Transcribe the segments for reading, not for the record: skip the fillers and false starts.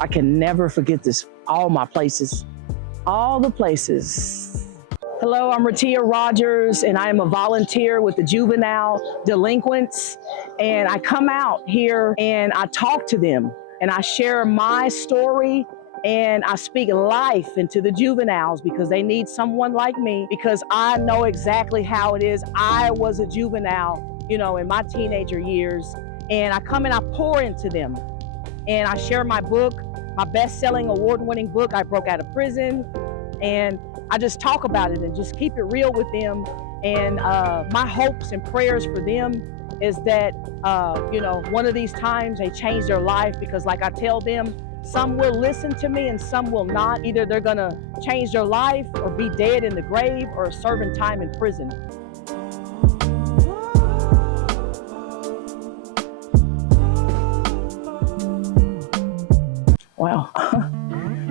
I can never forget this, all my places, all the places. Hello, I'm Raittia Rogers, and I am a volunteer with the juvenile delinquents. And I come out here and I talk to them and I share my story and I speak life into the juveniles because they need someone like me, because I know exactly how it is. I was a juvenile, you know, in my teenager years, and I come and I pour into them and I share my book, my best-selling award-winning book, I Broke Out of Prison, and I just talk about it and just keep it real with them. And my hopes and prayers for them is that, you know, one of these times they change their life, because like I tell them, some will listen to me and some will not. Either they're gonna change their life or be dead in the grave or serving time in prison. Wow,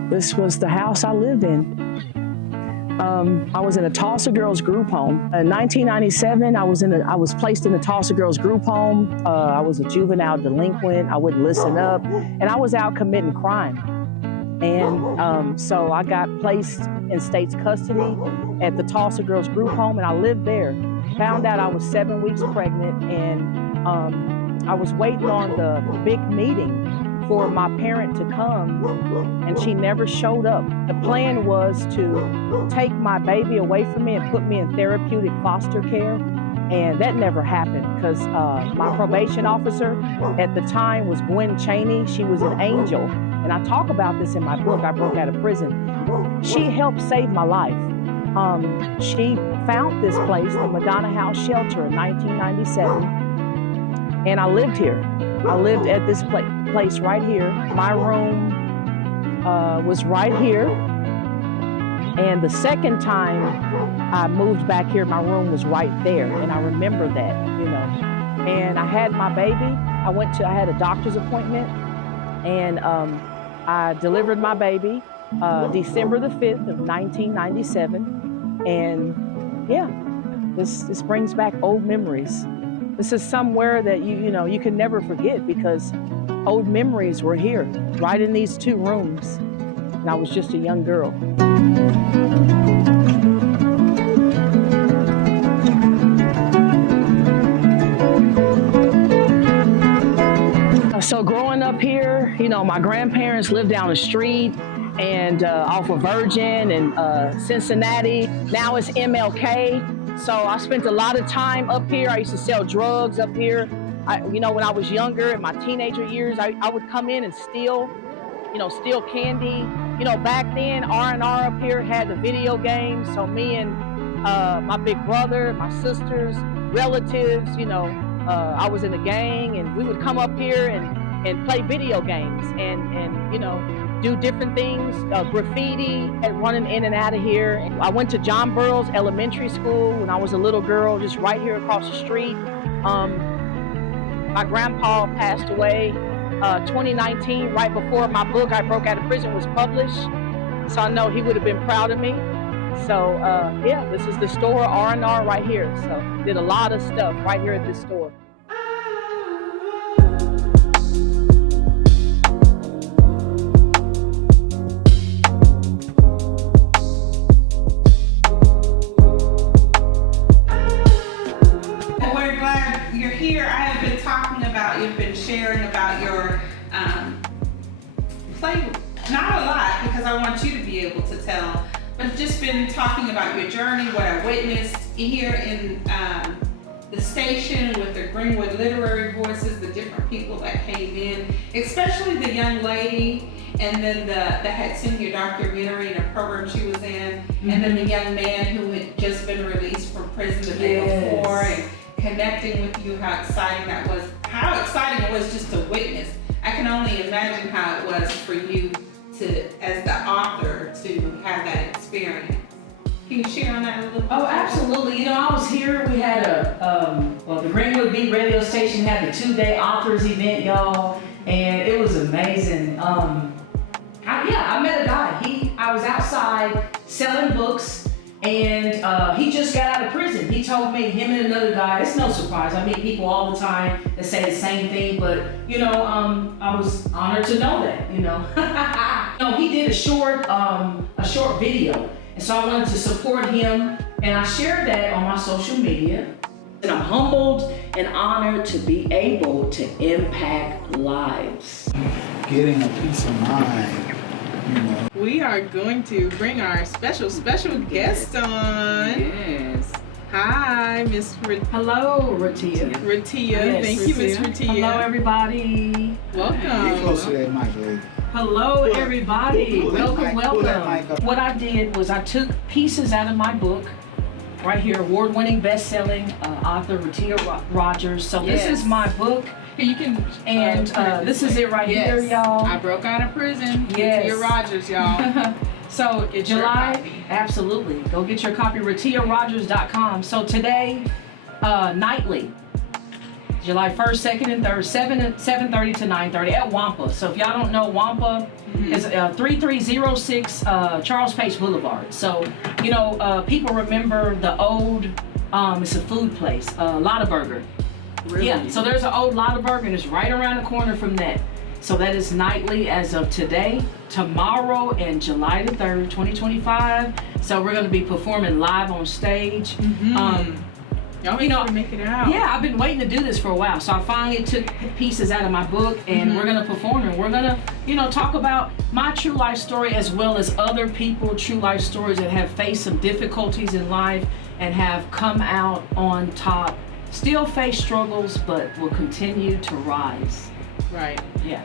this was the house I lived in. I was in a Tulsa Girls group home. In 1997, I was placed in a Tulsa Girls group home. I was a juvenile delinquent. I wouldn't listen up, and I was out committing crime. And so I got placed in state's custody at the Tulsa Girls group home, and I lived there. Found out I was 7 weeks pregnant, and I was waiting on the big meeting for my parent to come, and she never showed up. The plan was to take my baby away from me and put me in therapeutic foster care, and that never happened because my probation officer at the time was Gwen Cheney. She was an angel, and I talk about this in my book, I Broke Out of Prison. She helped save my life. She found this place, the Madonna House Shelter, in 1997, and I lived here. I lived at this place right here. My room was right here. And the second time I moved back here, my room was right there. And I remember that, you know. And I had my baby. I had a doctor's appointment, and I delivered my baby December the 5th of 1997. And yeah, this brings back old memories. This is somewhere that you know you can never forget, because old memories were here, right in these two rooms, and I was just a young girl. So growing up here, you know, my grandparents lived down the street and off of Virgin and Cincinnati. Now it's MLK. So I spent a lot of time up here. I used to sell drugs up here. You know, when I was younger, in my teenager years, I would come in and steal candy. You know, back then, R&R up here had the video games. So me and my big brother, my sisters, relatives, you know, I was in a gang, and we would come up here and play video games and you know, do different things, graffiti, and running in and out of here. I went to John Burroughs Elementary School when I was a little girl, just right here across the street. My grandpa passed away 2019, right before my book, I Broke Out of Prison, was published. So I know he would have been proud of me. So yeah, this is the store, R&R, right here. So did a lot of stuff right here at this store. You've been sharing about your play, not a lot because I want you to be able to tell, but just been talking about your journey, what I witnessed here in the station with the Greenwood Literary Voices, the different people that came in, especially the young lady, and then that had seen your documentary and a program she was in, and then the young man who had just been released from prison the day before, and connecting with you, how exciting that was. How exciting it was just to witness. I can only imagine how it was for you to, as the author, to have that experience. Can you share on that a little bit? Oh, absolutely. You know, I was here, we had the Greenwood Beat radio station had the 2-day authors event, y'all, and it was amazing. I met a guy. I was outside selling books, And he just got out of prison. He told me, him and another guy, it's no surprise. I meet people all the time that say the same thing, but I was honored to know that, he did a short video. And so I wanted to support him, and I shared that on my social media. And I'm humbled and honored to be able to impact lives. Getting a peace of mind, We are going to bring our special guest on. Yes. Hi, Miss Hello, Raittia. Raittia. Yes. Thank you, Miss Raittia. Hello, everybody. Welcome. Get close to that mic, lady. Hello, everybody. Pull that mic Welcome. up. What I did was I took pieces out of my book, right here, award-winning, best-selling author Raittia Rogers. So Yes. this is my book, You can. and this is it right here, y'all. I broke out of prison. Yes. Raittia Rogers, y'all. So Get your July, copy. absolutely. Go get your copy, RaittiaRogers.com. So today, nightly, July 1st, 2nd, and 3rd, 7:30 to 9:30 at Wampa. So if y'all don't know, Wampa is 3306 Charles Page Boulevard. So, people remember the old, it's a food place, Lotta Burger. Really? Yeah, so there's an old Lotta Burger, and it's right around the corner from that. So that is nightly as of today, tomorrow, and July the 3rd, 2025. So we're going to be performing live on stage. Y'all need to make it out. Yeah, I've been waiting to do this for a while. So I finally took pieces out of my book, and we're going to perform, and we're going to, talk about my true life story as well as other people's true life stories that have faced some difficulties in life and have come out on top. Still face struggles, but will continue to rise. Right. Yeah.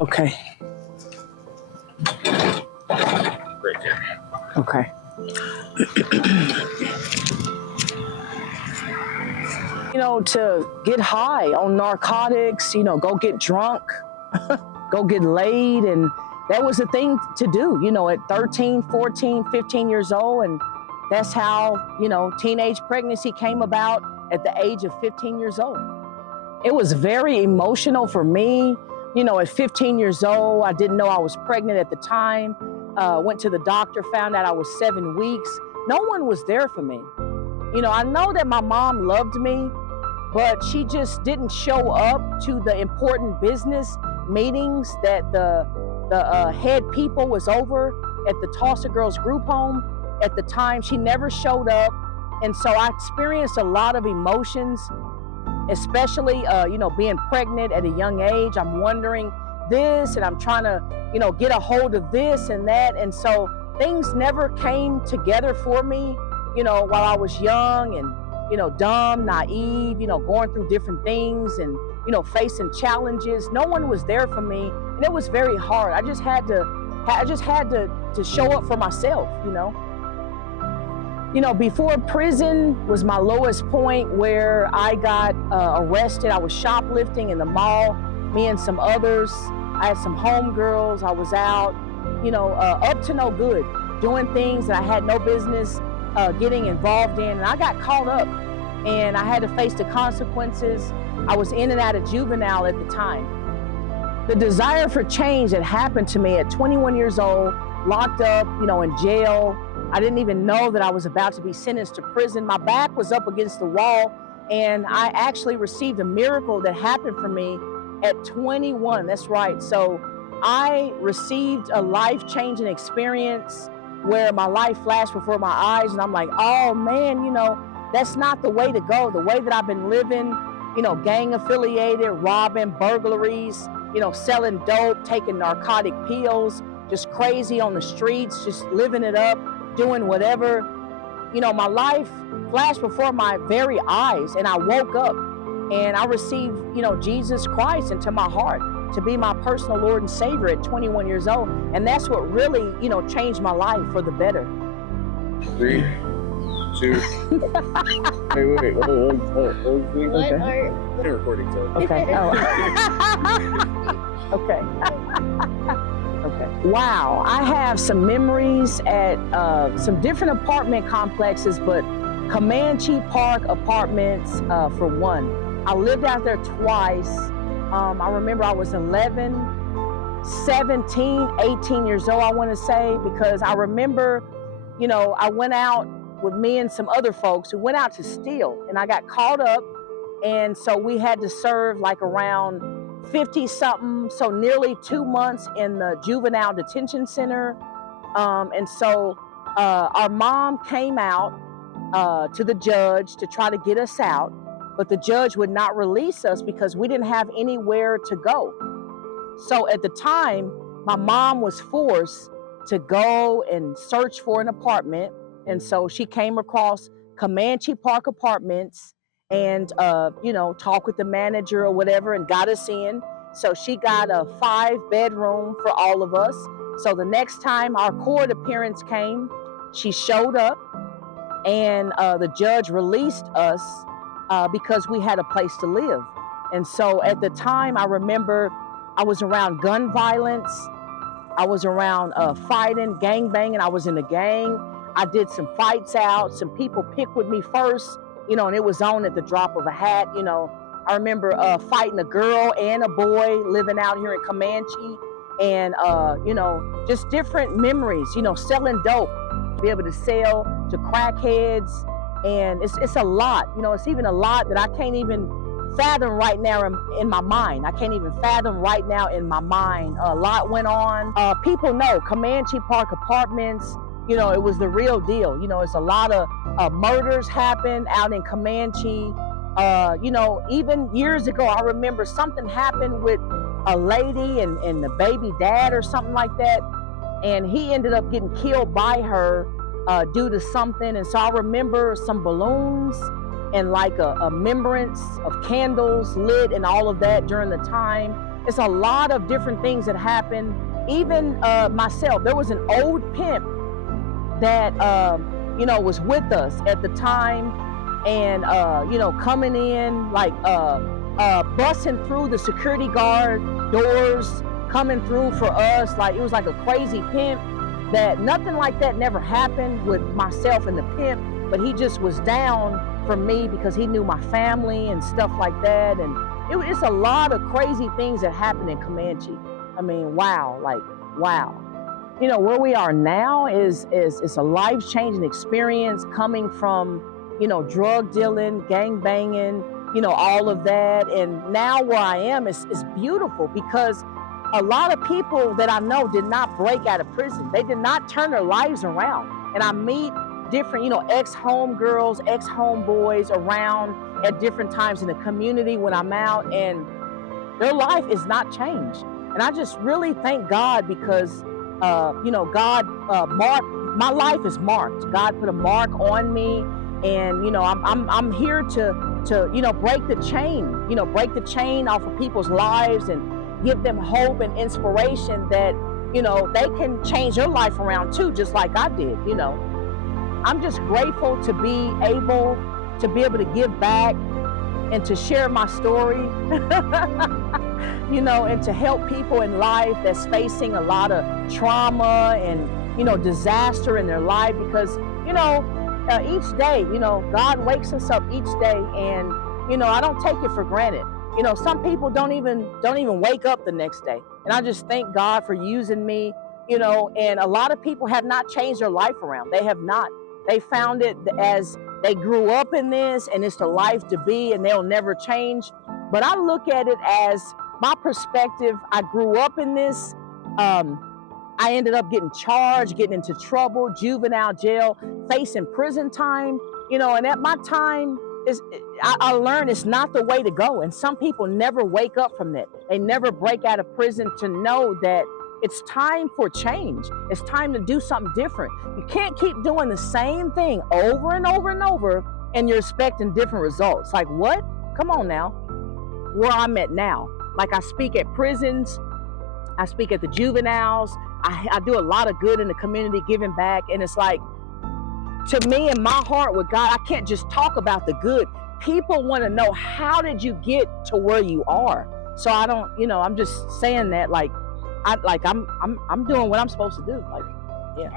Okay. Okay. To get high on narcotics, go get drunk, go get laid. And that was the thing to do, at 13, 14, 15 years old. And that's how, teenage pregnancy came about at the age of 15 years old. It was very emotional for me. At 15 years old, I didn't know I was pregnant at the time. Went to the doctor, found out I was 7 weeks. No one was there for me. I know that my mom loved me, but she just didn't show up to the important business meetings that the head people was over at the Tulsa Girls Group Home. At the time, she never showed up. And so I experienced a lot of emotions, especially, being pregnant at a young age. I'm wondering this, and I'm trying to, get a hold of this and that. And so things never came together for me, while I was young and, dumb, naive, going through different things and, facing challenges. No one was there for me, and it was very hard. I just had to show up for myself, Before prison was my lowest point, where I got arrested. I was shoplifting in the mall, me and some others. I had some homegirls. I was out, up to no good, doing things that I had no business getting involved in. And I got caught up, and I had to face the consequences. I was in and out of juvenile at the time. The desire for change that happened to me at 21 years old, locked up, in jail. I didn't even know that I was about to be sentenced to prison. My back was up against the wall, and I actually received a miracle that happened for me at 21. That's right. So I received a life-changing experience where my life flashed before my eyes, and I'm like, oh man, that's not the way to go. The way that I've been living, gang affiliated, robbing, burglaries, selling dope, taking narcotic pills, just crazy on the streets, just living it up, doing whatever. My life flashed before my very eyes, and I woke up and I received, Jesus Christ into my heart to be my personal Lord and Savior at 21 years old. And that's what really, changed my life for the better. 3, 2. Wait. Okay. Recording, so. Okay. Oh. Okay. Wow, I have some memories at some different apartment complexes, but Comanche Park Apartments for one. I lived out there twice. I remember I was 11, 17, 18 years old, I want to say, because I remember, I went out with me and some other folks who went out to steal, and I got caught up, and so we had to serve like around 50 something, so nearly 2 months in the juvenile detention center. And so our mom came out to the judge to try to get us out, but the judge would not release us because we didn't have anywhere to go. So at the time, my mom was forced to go and search for an apartment. And so she came across Comanche Park Apartments and, talk with the manager or whatever and got us in. So she got a 5-bedroom for all of us. So the next time our court appearance came, she showed up and the judge released us because we had a place to live. And so at the time, I remember I was around gun violence. I was around fighting, gang banging. I was in a gang. I did some fights out. Some people picked with me first, and it was on at the drop of a hat. I remember fighting a girl and a boy living out here in Comanche, and just different memories. Selling dope, be able to sell to crackheads, and it's a lot. It's even a lot that I can't even fathom right now in my mind. I can't even fathom right now in my mind. A lot went on. People know Comanche Park Apartments. It was the real deal. It's a lot of murders happened out in Comanche. Even years ago, I remember something happened with a lady and the baby dad or something like that. And he ended up getting killed by her due to something. And so I remember some balloons and like a remembrance of candles lit and all of that during the time. It's a lot of different things that happened. Even myself, there was an old pimp that, was with us at the time and, coming in, like busting through the security guard doors, coming through for us. Like, it was like a crazy pimp that nothing like that never happened with myself and the pimp, but he just was down for me because he knew my family and stuff like that. And it's a lot of crazy things that happened in Comanche. I mean, wow, like, wow. Where we are now is a life-changing experience coming from, drug dealing, gang banging, all of that. And now where I am is beautiful because a lot of people that I know did not break out of prison. They did not turn their lives around. And I meet different, ex-homegirls, ex-homeboys around at different times in the community when I'm out, and their life is not changed. And I just really thank God because God my life is marked. God put a mark on me, and I'm here to break the chain off of people's lives and give them hope and inspiration that they can change their life around too, just like I did. I'm just grateful to be able to give back and to share my story. And to help people in life that's facing a lot of trauma and, disaster in their life, because, each day, God wakes us up each day, and, I don't take it for granted. Some people don't even wake up the next day. And I just thank God for using me, and a lot of people have not changed their life around. They have not. They found it as they grew up in this, and it's the life to be, and they'll never change. But I look at it as my perspective. I grew up in this. I ended up getting charged, getting into trouble, juvenile jail, facing prison time, and at my time, I learned it's not the way to go. And some people never wake up from that. They never break out of prison to know that it's time for change. It's time to do something different. You can't keep doing the same thing over and over and over, and you're expecting different results. Like, what? Come on now. Where I'm at now. Like, I speak at prisons, I speak at the juveniles, I do a lot of good in the community, giving back. And it's like, to me, in my heart with God, I can't just talk about the good. People want to know, how did you get to where you are? So I don't, I'm just saying that, like, I'm doing what I'm supposed to do. Like, yeah.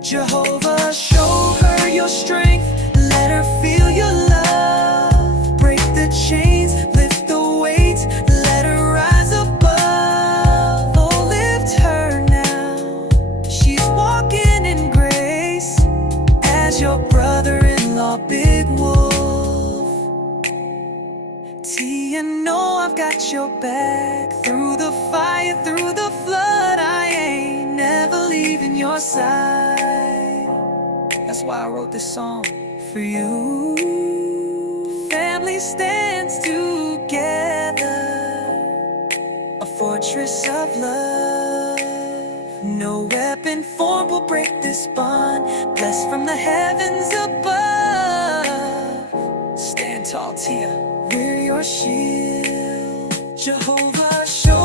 Jehovah, show her your strength, let her feel your love. Break the chains, lift the weight, let her rise above. Oh, lift her now, she's walking in grace, as your brother-in-law, Big Wolf. Tia, know I've got your back, through the fire, through the flood, I ain't never leaving your side. That's why I wrote this song for you. Family stands together, a fortress of love. No weapon formed will break this bond, blessed from the heavens above. Stand tall, Tia, we're your shield. Jehovah, show